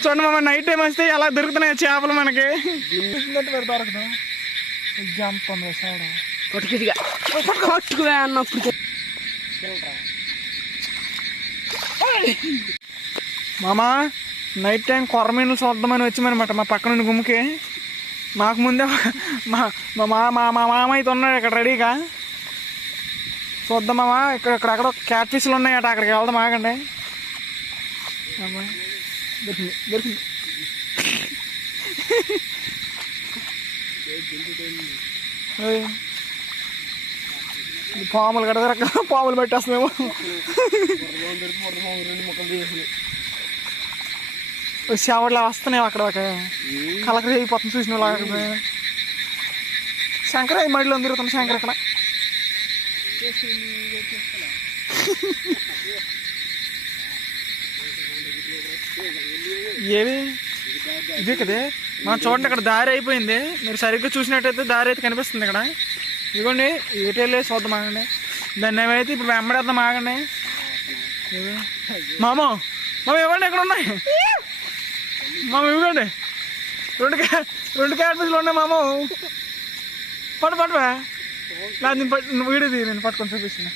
చూడండి మామ night time వస్తే ఎలా దొరుకుతున్నాయి చేపలు మనకి. పట్టుకువే అన్నప్పుడు మామ నైట్ టైం కొర్రమీనలు చూద్దామని వచ్చామన్నమాట మా పక్కన ఉన్న గుమ్మికి. మాకు ముందే ఒక- మా మా మా మామ అయితే ఉన్నాడు ఇక్కడ రెడీగా చూద్దాం మామ ఇక్కడ ఇక్కడ అక్కడ క్యాట్ ఫిష్లు ఉన్నాయట అక్కడికి వెళ్దాం ఆగండి. అమ్మా, దొరికింది దొరికింది పాములు కడ పాములు పెట్టేస్తున్నామో సేవడ్లా వస్తున్నాయి అక్కడ ఒక కలకరి అయిపోతుంది చూసిన వాళ్ళు శంకర ఈ మడిలో తిరుగుతున్నాం శంకర ఇక్కడ. ఏవి ఇదే కదే? మనం చూడండి ఇక్కడ దారి అయిపోయింది. మీరు సరిగ్గా చూసినట్టయితే దారి అయితే కనిపిస్తుంది ఇక్కడ. ఇదిగోండి ఏటి వెళ్ళి చూద్దాం ఆగండి. దాన్ని ఏమైతే ఇప్పుడు వెంబడేద్దాం ఆగండి. ఇవి. మామ మామ ఇవ్వండి ఇక్కడ ఉన్నాయి. మామ ఇవ్వండి. రెండు క్యా రెండు క్యాట్ఫిష్లు ఉన్నాయి మామ. పట్టు పట్టువా లేదు నేను పట్టు నువ్వు నేను పట్టుకొని చూపిస్తున్నా.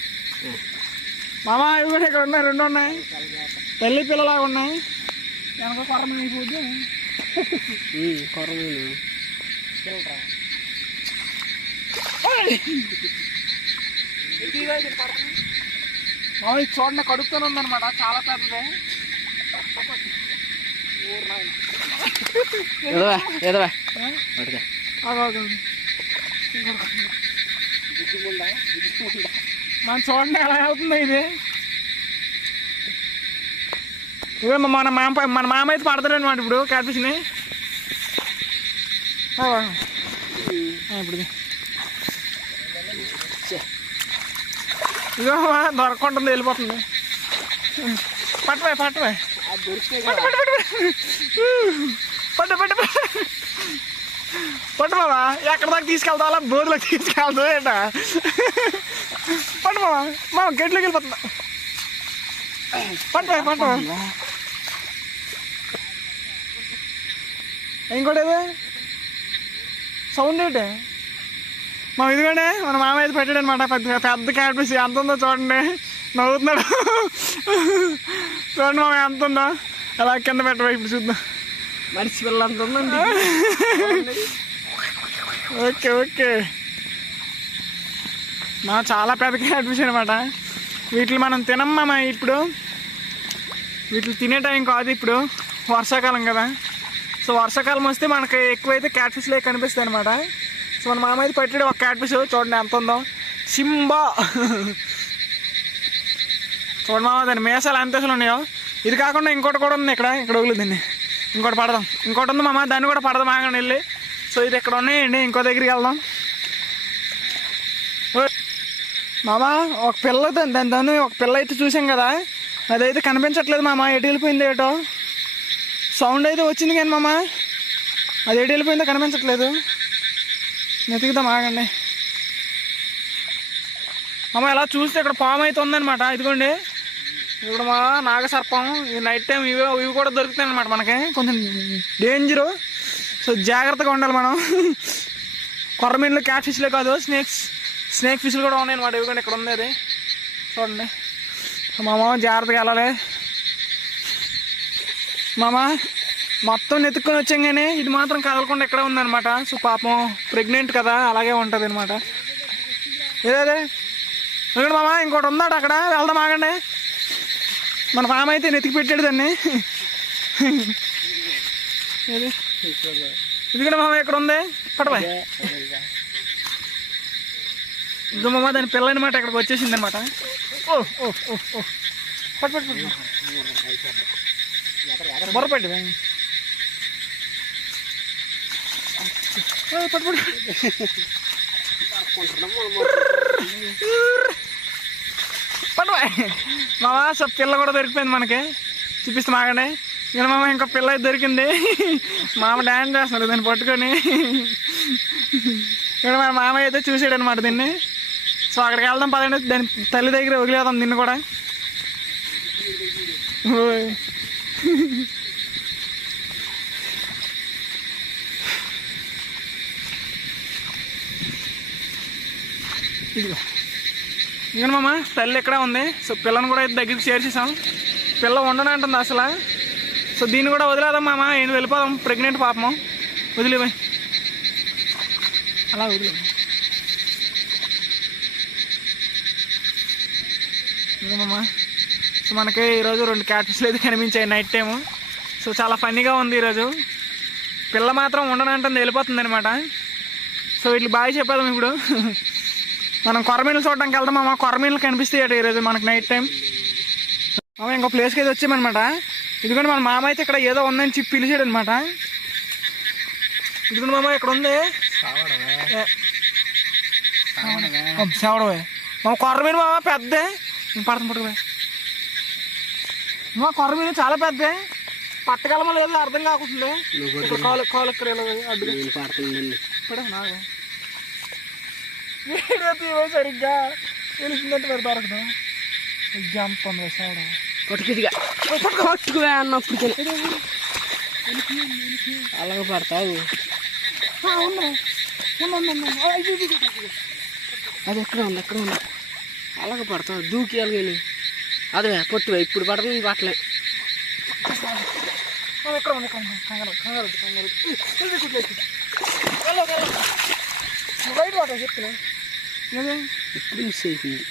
మామ ఇవ్వండి ఇక్కడ ఉన్నాయి రెండు ఉన్నాయి. తల్లి పిల్లలాగా ఉన్నాయి. వెనక కొరమ అయిపోద్ది. కొరమీను మామ ఇది చూడండి కడుపుతూనే ఉందన్నమాట. చాలా పెద్దది. ఎదవా ఎదవా. మనం చూడండి ఎలా అవుతుంది ఇది. ఇవే మన మామ మన మామ అయితే పడతాడు అనమాట ఇప్పుడు క్యాట్ఫిష్ని. ఇప్పుడు ఇది. మా దొరకకుండా వెళ్ళిపోతుంది. పట్టవే పట్టవే పట్టు పట్టు పట్టు బాబా ఎక్కడ దాకా తీసుకెళ్తా బోర్లో తీసుకెళ్తావు తీసుకెళ్తా ఏంట? పట్టు బాబా మా గట్లోకి వెళ్ళిపోతుందా పట్టు పట్టు ఇంకోటి ఏది సౌండ్ ఏంటి? మా ఇదిగోండి మన మామ అయితే పెట్టాడు అనమాట పెద్ద పెద్ద క్యాట్ఫిష్ ఎంత ఉందో చూడండి. నవ్వుతున్నాడు. చూడండి మామ ఎంత ఉందో. అలా కింద పెట్టవా ఇప్పుడు చూద్దాం. మనిషి పిల్లంత ఉందండి. Okay okay. మా చాలా పెద్ద క్యాట్ఫిష్ అనమాట. వీటిని మనం తినమ్మా ఇప్పుడు. వీటిని తినే టైం కాదు ఇప్పుడు. వర్షాకాలం కదా. సో వర్షాకాలం వస్తే మనకి ఎక్కువైతే క్యాట్ఫిష్లే కనిపిస్తాయి అనమాట సో మన మామ అయితే పట్టాడు ఒక క్యాట్ఫిష్ చూడండి ఎంత ఉందో. సింబా. చూడండి మామ దాని మేసాలు ఎంత అసలు ఉన్నాయో. ఇది కాకుండా ఇంకోటి కూడా ఉంది ఇక్కడ. ఇక్కడ వదిలేదు దీన్ని. ఇంకోటి పడదాం. ఇంకోటి ఉంది మామ దాన్ని కూడా పడదాం ఆగండి వెళ్ళి. సో ఇది ఇక్కడ ఉన్నాయండి. ఇంకో దగ్గరికి వెళ్దాం. మామ ఒక పిల్ల దాని దాని దాన్ని ఒక పిల్ల అయితే చూసాం కదా. అదైతే కనిపించట్లేదు మామ. ఎటు వెళ్ళిపోయింది ఏటో? సౌండ్ అయితే వచ్చింది కానీ మామ. అది ఎటు వెళ్ళిపోయిందో కనిపించట్లేదు. వెతుకుదాం ఆగండి. మామ ఎలా చూస్తే ఇక్కడ పాము అయితే ఉందన్నమాట. ఇదిగోండి. ఇప్పుడు మా నాగసర్పం. ఈ నైట్ టైం ఇవి ఇవి కూడా దొరుకుతాయి అనమాట మనకి. కొంచెం డేంజరు సో జాగ్రత్తగా ఉండాలి మనం. కొర్రమీన్లు క్యాట్ ఫిష్లే కాదు స్నేక్స్ స్నేక్ ఫిష్లు కూడా ఉన్నాయి అనమాట ఇవి కూడా ఇక్కడ ఉంది అది. చూడండి. సో మామ జాగ్రత్తగా వెళ్ళాలి. మామ మొత్తం నెత్తుక్కొని వచ్చాం కానీ ఇది మాత్రం కదలకుండా ఇక్కడే ఉందన్నమాట. సో పాపం ప్రెగ్నెంట్ కదా అలాగే ఉంటుంది అనమాట ఏదే ఇక్కడ మామ ఇంకోటి ఉందాడు అక్కడ. వెళ్దాం ఆగండి. మన మామ అయితే నెతికి పెట్టాడు దాన్ని. ఏది? ఇది కూడా మామ ఇక్కడ ఉంది. పడవా. ఇది మామ దాని పిల్ల అనమాట ఇక్కడికి వచ్చేసింది అనమాట ఓ ఓ ఓ. ఓ పట్టు పట్టు. మొరపండి. బొర్ర మామ సో పిల్ల కూడా దొరికిపోయింది మనకి. చూపిస్తే ఆగండి ఇక్కడ మామ ఇంకో పిల్ల అయితే దొరికింది. మామ డ్యాన్స్ చేస్తున్నారు దాన్ని పట్టుకొని. ఇక్కడ మా మామ అయితే చూసాడు అనమాట దీన్ని. సో అక్కడికి వెళ్దాం పదండి. దాని తల్లి దగ్గర వదిలేదాం దీన్ని కూడా. ఓ ఇంకా మామ తల్లి ఎక్కడ ఉంది? సో పిల్లని కూడా అయితే దగ్గరికి చేర్చేసాం పిల్ల ఉండను అంటుంది అసలు. సో దీన్ని కూడా వదిలేదాం మామ ఏం వెళ్ళిపోదాం. ప్రెగ్నెంట్ పాపము. వదిలేవా అలా వదిలే ఇంకా మామ సో మనకి ఈరోజు రెండు క్యాట్ఫిష్లు అయితే కనిపించాయి నైట్ టైము. సో చాలా ఫన్నీగా ఉంది ఈరోజు. పిల్ల మాత్రం ఉండనంటుంది వెళ్ళిపోతుంది అనమాట సో వీటికి బాగా చెప్పేదాం ఇప్పుడు. మనం కొరమీనలు చూడడానికి వెళ్దాం మామ. కొరమీనలు కనిపిస్తాయి అట ఈరోజు మనకి నైట్ టైం. మామ ఇంకో ప్లేస్కి అయితే వచ్చామన్నమాట. ఇదిగోండి మన మామ అయితే ఇక్కడ ఏదో ఉందని చెప్పి పిలిచాడు అనమాట ఇదిగోండి మామ ఇక్కడ ఉంది. సేవడవే మా కొర్రమీను మామ పెద్దే. నేను పడతాను మా కొర్రమీను చాలా పెద్దే పట్టగలమో లేదో అర్థం కాకుండా కాలు కాలు నాకు వీడియో తీవే సరిగ్గా తెలిసిందంటే మరి దొరకదు జంప్ ఉంది సేవడం పట్టుకిదిగా అన్నప్పుడు అలాగే పడతావు. అది ఎక్కడ ఉంది? ఎక్కడ ఉంది? అలాగే పడతావు. దూకి అలాగే అదే పట్టువే ఇప్పుడు పడుతుంది పట్టలే ఎక్కడ ఉంది కంగారు కంగారు కంగారు ఈ, చెప్తున్నా ఇప్పుడు మిస్ అయిపోయింది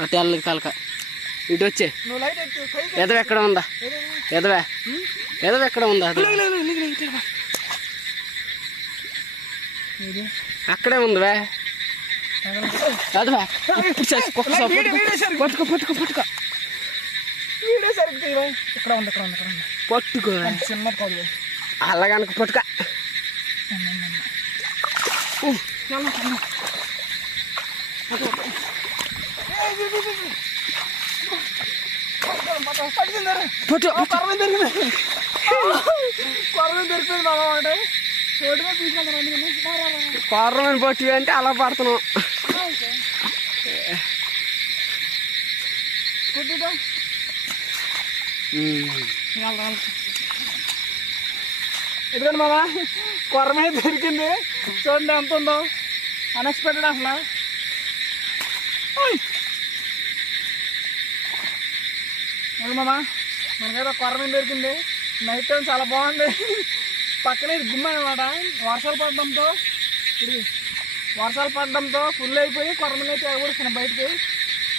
అటు కలక ఇటు వచ్చే ఎదవ ఎక్కడ ఉందా ఎదవే ఎదవ ఎక్కడ ఉందా అక్కడే ఉందివే పట్టుకో. పట్టుకో. పట్టుకో పట్టుకో వీడియో సరిగ్గా. ఇక్కడ ఉంది ఇక్కడ ఉంది ఇక్కడ ఉంది. పట్టుకో. కాదు వే. అలాగనక పట్టుకో. పట్టు దొరికింది. దొరికింది బాబా ఒకటి. చోటుగా తీసుకెళ్తాను పట్టు అంటే అలా పడుతున్నావు ఎందుకంటే మామ కొరమే దొరికింది. చూడండి ఎంత ఉందో. అన్ఎక్స్పెక్టెడ్ అసలు? ఓయ్. మామ మనకైతే కొరమే దొరికింది. నైట్ టైం చాలా బాగుంది. పక్కనే ఇది గుమ్మ అనమాట వర్షాలు పడడంతో ఇది వర్షాలు పడడంతో ఫుల్ అయిపోయి కొరమని అయితే ఎగబడుతున్నాయి బయటికి.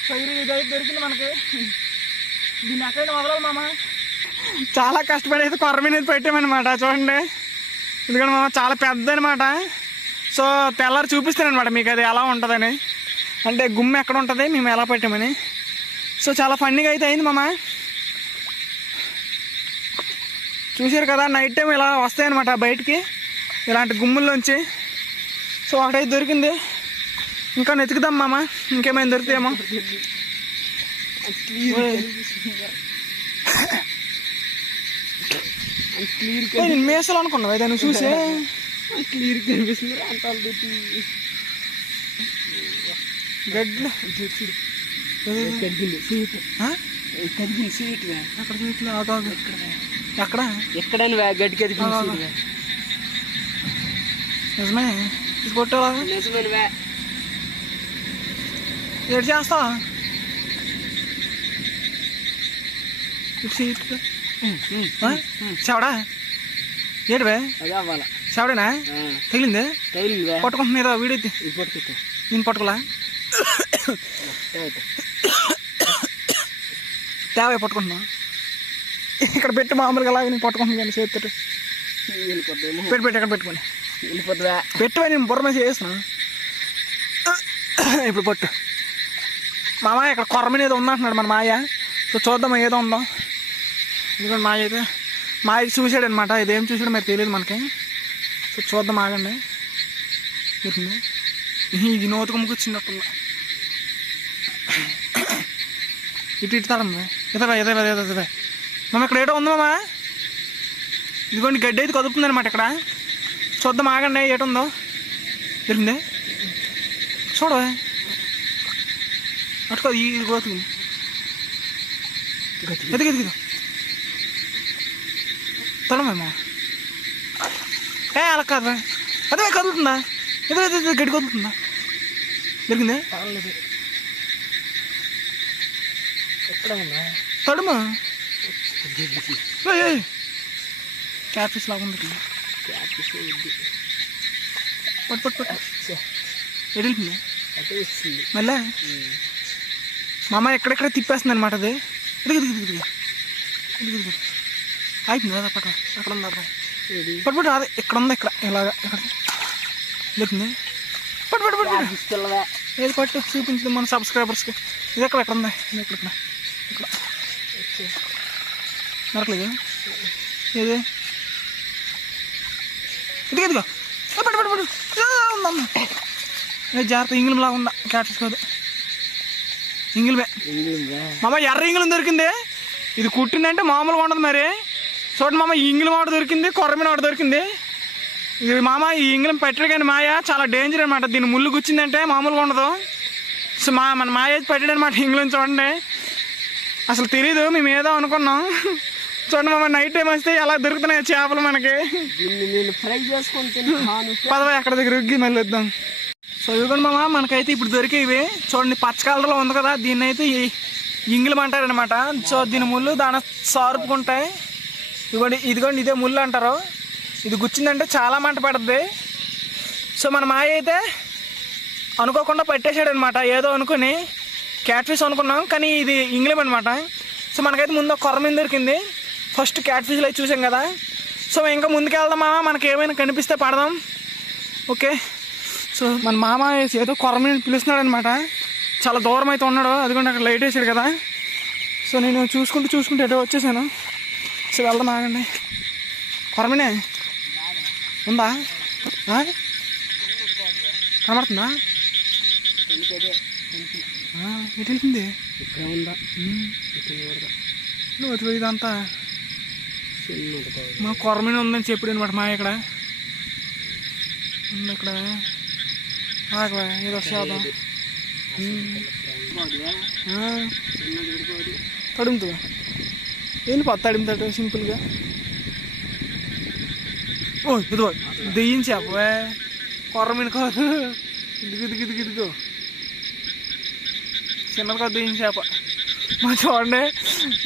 సో ఇది ఇదైతే దొరికింది మనకి. దీన్ని ఎక్కడైనా మామ. చాలా కష్టపడి అయితే కొర్ర మీద పెట్టామన్నమాట చూడండి. ఎందుకంటే మామ చాలా పెద్ద అనమాట సో తెల్లారి చూపిస్తానమాట మీకు అది ఎలా ఉంటుందని. అంటే గుమ్మ ఎక్కడ ఉంటుంది మేము ఎలా పెట్టామని. సో చాలా ఫన్నీగా అయితే అయింది మామ. చూసారు కదా నైట్ టైం ఇలా వస్తాయన్నమాట బయటికి ఇలాంటి గుమ్ముల్లోంచి. సో ఒకటైతే దొరికింది. ఇంకా వెతుకుదాం మామ ఇంకేమైనా దొరుకుతాయేమో నేను మేసలు అనుకున్నావు అయితే నువ్వు చూసి క్లియర్ కనిపిస్తుంది అంత గడ్లు కదిగింది సీట్? కదిగింది సీట్ అక్కడ చూసిన ఆగు, ఆగు. ఎక్కడ ఎక్కడని గడ్డి కదిగింది నిజమే ఇది కొట్టావా వే ఏడు చేస్తావా ఇటు సీట్ ఆ? చెవడా అదే అవ్వాల? చెవడేనా తగిలిందే? తగిలింది పట్టుకుంటున్నా ఏదో వీడియో తీ. ఇది పట్టుకుంటా నేను పట్టుకోలా? తేవే పట్టుకుంటున్నా. ఇక్కడ పెట్టి మామూలుగా అలాగే నేను పట్టుకుంటున్నాను కానీ చేతితో పెట్టి పెట్టి ఎక్కడ పెట్టువే నేను బుర్ర మీద చేస్తున్నా. ఇప్పుడు పట్టు. మామ ఇక్కడ కొరమని ఏదో ఉందంటున్నాడు మన మాయ సో చూద్దాం ఏదో ఉందో. ఎందుకంటే మాయ అయితే మాయ చూసాడు అనమాట ఇదేం చూసాడో మరి తెలియదు మనకి. సో చూద్దాం ఆగండి. దొరికింది ఇది నోతుకు ముక్కొచ్చినట్టుందా ఇటు ఇటు ఇదే ఇదే ఇదే ఇదే మామ ఇక్కడ ఏటో ఉంది మామ? ఇదిగోండి గడ్డి అయితే కదుపుతుంది అనమాట ఇక్కడ. చూద్దాం ఆగండి ఏటుందో తెలిసిందే చూడవే అట్టుకో ఈ గోతుకు ఎదిగి ఎదిగి తొలమేమో? ఏ అలా కాదు అదే కదులుతుందా? ఎదురు గడ్డి కొదులుతుందా? దొరికిందే? తడుము? క్యాట్ ఫిష్ లాగా ఉంది పట్టు పట్టు పట్టు. వస్తుంది. మళ్ళా? మా అమ్మ ఎక్కడెక్కడ తిప్పేస్తుంది అనమాట అది ఇదిగు ఇదిగు ఇదిగు. ఇదిగు ఇదిగు. అయిపోయింది కదా పట్టు అక్కడ ఉంది అక్కడ ఏది పట్టు పట్టు అదే ఇక్కడ ఉంది ఇక్కడ ఇలాగా ఇక్కడ దొరికింది పట్టు పట్టు పట్టు పట్టు పిల్లవే ఏది పట్టు చూపించింది మన సబ్స్క్రైబర్స్కి ఇది ఎక్కడ ఎక్కడ ఉంది ఇది ఎక్కడ ఇక్కడ ఇక్కడ నరకలేదు ఏది ఇదిగో ఇదిగో ఏ, పట్టు పట్టు పట్టు ఏ, ఉందమ్మ ఏ, జాగ్రత్త ఇంగిలం లాగా ఉందా క్యాట్స్ కాదు ఇంగిలమే ఇంగ్లీష్ మామ ఎర్ర ఇంగిలం దొరికింది ఇది కుట్టిందంటే మామూలుగా ఉండదు మరి చూడండి మామ ఈ ఇంగిలం ఒకటి దొరికింది కొర్రమీన ఒకటి దొరికింది. ఇది మామ ఈ ఇంగిలం పెట్టడు కానీ మాయ చాలా డేంజర్ అనమాట దీని ముళ్ళు గుచ్చిందంటే మామూలుగా ఉండదు. సో మా మన మాయ పెట్టాడు అనమాట ఇంగిలం చూడండి. అసలు తెలీదు మేము ఏదో అనుకున్నాం. చూడండి మామ నైట్ టైం వస్తే ఎలా దొరుకుతున్నాయి చేపలు మనకి. పదవా ఎక్కడ దగ్గర ఉగ్గి మళ్ళీ వద్దాం. సో ఇదిగోండి మామ మనకైతే ఇప్పుడు దొరికేవి చూడండి పచ్చ కలర్లో ఉంది కదా దీన్ని అయితే ఇంగిలం అంటారనమాట సో దీని ముళ్ళు దాని సారుపుకుంటాయి. ఇదిగోండి ఇదిగోండి ఇదే ముళ్ళు అంటారు. ఇది గుచ్చిందంటే చాలా మంట పడుతుంది సో మన మాయ అయితే అనుకోకుండా పట్టేశాడు అనమాట ఏదో అనుకుని క్యాట్ ఫిష్ అనుకున్నాం కానీ ఇది ఇంగ్లం అనమాట సో మనకైతే ముందు ఒక కొర్ర మీద దొరికింది. ఫస్ట్ క్యాట్ ఫిష్లో అయితే చూసాం కదా. సో ఇంకా ముందుకు వెళ్దామా మనకి ఏమైనా కనిపిస్తే పడదాం. ఓకే. సో మన మామ ఏదో కొర్ర మీద పిలుస్తున్నాడు అనమాట చాలా దూరం అయితే ఉన్నాడు అదిగోండి అక్కడ లైట్ వేసాడు కదా. సో నేను చూసుకుంటూ చూసుకుంటూ ఎటో వచ్చేసాను. సో వెళ్దాం ఆగండి కొరమనే ఉందా కనబడుతుందా ఆ, ఎటు వెళ్తుంది ఇక్కడ ఉందా నువ్వు ఇదంతా మా కొరమీన ఉందని చెప్పాడు అనమాట మా ఇక్కడ ఉంది ఇక్కడ ఆగవా ఏదో శాతం బాగుందా? తడుముతుందా వెళ్ళిపోతా పత్తాడిందట సింపుల్గా? ఓ ఇదిగో దెయ్యం అబ్బాయి కొర్ర కాదు ఇదిగు ఇదిగు ఇదిగు ఇదిగో. చిన్నది కాదు దెయ్యం చేప. మా చూడండి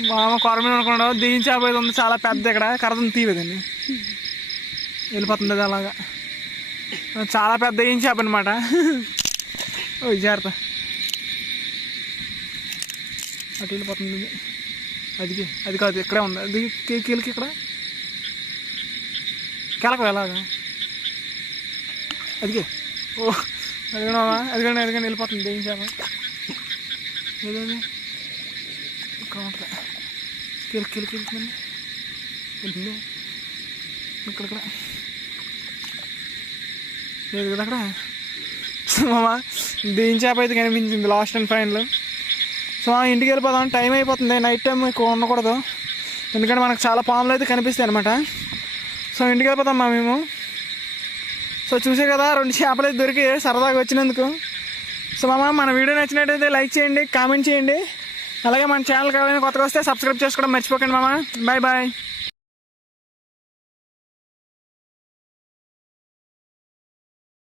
మా అమ్మ కొరమీన అనుకున్నాడు దెయ్యం చేప అయితే ఉంది చాలా పెద్ద ఇక్కడ. కరదని తీయదండి వెళ్ళిపోతుంది అది అలాగా. చాలా పెద్ద దెయ్యం చేప అనమాట ఓ జాగ్రత్త. అటు వెళ్ళిపోతుంది. అది అదికి అది కాదు ఇక్కడే ఉంది. అది కీలకి ఇక్కడ? కెలకు ఎలాగా? అదిగే. ఓ అదిగోనమ్మా అదిగోండి అదిగోండి వెళ్ళిపోతుంది ఏం చేయాలి? ఏదేది? ఇక్కడ ఉంటుంది కీలకి కీలకి వెళ్తుందండి వెళ్తుంది ఇక్కడ ఇక్కడ. లేదు కదా అక్కడ? మామా దేని చేప అయితే కనిపించింది? Last and final. సో ఆ ఇంటికి వెళ్ళిపోదాం. టైం అయిపోతుంది. నైట్ టైం మీకు ఉండకూడదు. ఎందుకంటే మనకు చాలా పాములు అయితే కనిపిస్తాయి అనమాట సో ఇంటికి వెళ్ళిపోతాం మా మేము. సో చూసే కదా రెండు చేపలు అయితే దొరికి సరదాగా వచ్చినందుకు. సో మామ మన వీడియో నచ్చినట్టయితే లైక్ చేయండి కామెంట్ చేయండి. అలాగే మన ఛానల్ కావాలని కొత్తగా వస్తే సబ్స్క్రైబ్ చేసుకోవడం మర్చిపోకండి మామ. Bye bye.